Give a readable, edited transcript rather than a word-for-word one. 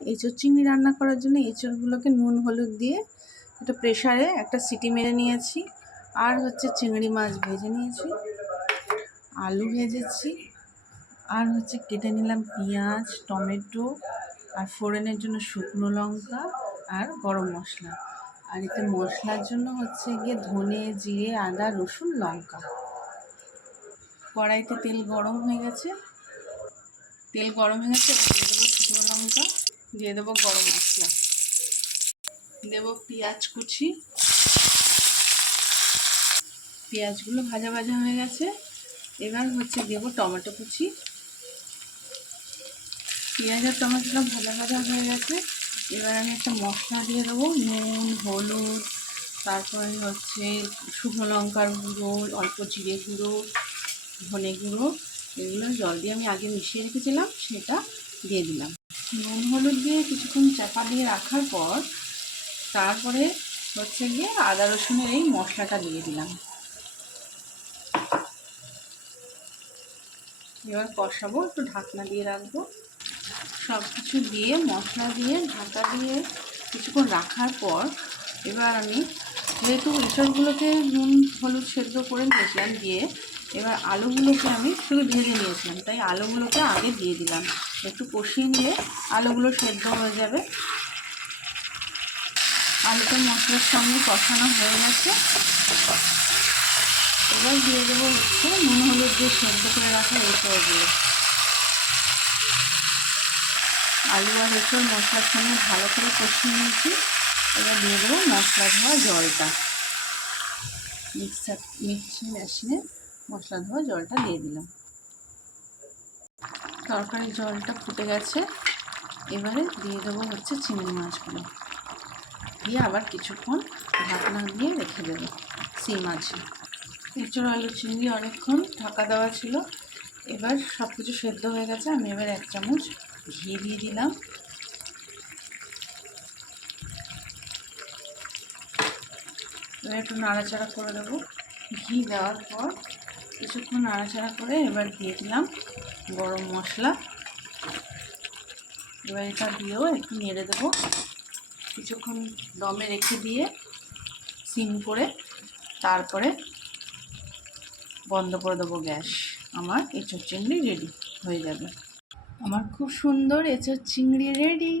এঁচোড় চিংড়ি রান্না করার জন্য এঁচোড়গুলোকে নুন হলুদ দিয়ে একটা প্রেশারে একটা সিটি মেরে নিয়েছি। আর হচ্ছে চিংড়ি মাছ ভেজে নিয়েছি, আলু ভেজেছি, আর হচ্ছে কেটে নিলাম পেঁয়াজ, টমেটো, আর ফোড়নের জন্য শুকনো লঙ্কা আর গরম মশলা। আর এতে মশলার জন্য হচ্ছে গিয়ে ধনে, জিরে, আদা, রসুন, লঙ্কা। কড়াইতে তেল গরম হয়ে গেছে, এবার দিয়ে দেবো শুকনো লঙ্কা, দিয়ে দেবো গরম মশলা, দেবো পেঁয়াজ কুচি। পেঁয়াজগুলো ভাজা ভাজা হয়ে গেছে, এবার হচ্ছে দেবো টমেটো কুচি। পেঁয়াজ আর টমেটোটা ভাজা ভাজা হয়ে গেছে, এবার আমি একটা মশলা দিয়ে দেবো, নুন, হলুদ, তারপরে হচ্ছে শুকনো লঙ্কার গুঁড়ো, অল্প জিরে গুঁড়ো, ধনে গুঁড়ো, এগুলো জল দিয়ে আমি আগে মিশিয়ে রেখেছিলাম, সেটা দিয়ে দিলাম। নুন হলুদ দিয়ে কিছুক্ষণ চাপা দিয়ে রাখার পর তারপরে হচ্ছে গিয়ে আদা রসুনের এই মশলাটা দিয়ে দিলাম। এবার কষাবো, একটু ঢাকনা দিয়ে রাখবো। সব কিছু দিয়ে মশলা দিয়ে ঢাকা দিয়ে কিছুক্ষণ রাখার পর এবার আমি যেহেতু এঁচোড়গুলোকে নুন হলুদ সেদ্ধ করে নিয়েছিলাম, দিয়ে এবার আলুগুলোকে আমি শুধু ভেজে নিয়েছিলাম, তাই আলুগুলোকে আগে দিয়ে দিলাম। একটু কষিয়ে নিলে আলুগুলো সেদ্ধ হয়ে যাবে। আলুটা মশলার সঙ্গে কষানো হয়ে গেছে, এবার দিয়ে দেবো হচ্ছে নুন হলুদ দিয়ে সেদ্ধ করে রাখা এঁচোড়গুলো। আলু আর এঁচোড় মশলার সঙ্গে ভালো করে কষিয়ে নিয়েছি, এবার দিয়ে দেবো মশলা ধোয়া জলটা। মিক্সি মেশিনে মশলা ধোয়া জলটা দিয়ে দিলাম। তরকারির জলটা ফুটে গেছে, এবারে দিয়ে দেবো হচ্ছে চিংড়ি মাছগুলো, দিয়ে আবার কিছুক্ষণ ঢাকনা দিয়ে রেখে দেবো সিম আছে। এঁচোড় আলু চিংড়ি অনেকক্ষণ ঢাকা দেওয়া ছিল, এবার সব কিছু সেদ্ধ হয়ে গেছে। আমি এবার 1 চামচ ঘি দিয়ে দিলাম, এবার একটু নাড়াচাড়া করে দেবো। ঘি দেওয়ার পর কিছুক্ষণ নাড়াচাড়া করে এবার দিয়ে দিলাম গরম মশলা। এবার এটা দিয়েও একটু নেড়ে দেবো, কিছুক্ষণ দমে রেখে দিয়ে সিম করে তারপরে বন্ধ করে দেবো গ্যাস। আমার এঁচোড় চিংড়ি রেডি হয়ে যাবে। আমার খুব সুন্দর এঁচোড় চিংড়ি রেডি।